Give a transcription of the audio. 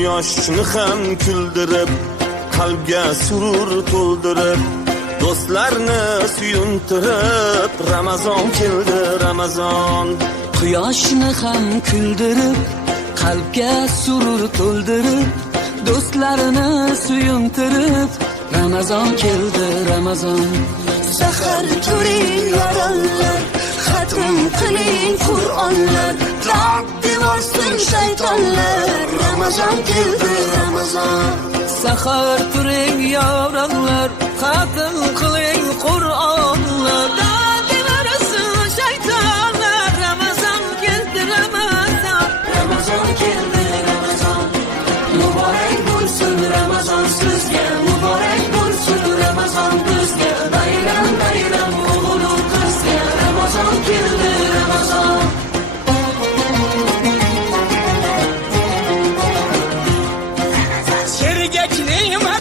quyoshni ham kuldirib, qalbga surur to'ldirib, do'stlarni suyuntirib, Ramazon keldi, Ramazon. Quyoshni ham kuldirib, qalbga surur to'ldirib, do'stlarini suyuntirib, Ramazon keldi, Ramazon. Sahar turing yorollar, xatm qiling Qur'onlar, Rabbi bossin shaytonlar, Ramazon keldi, Ramazon. Sahar turing yorollar, xatm qiling Qur'onlar.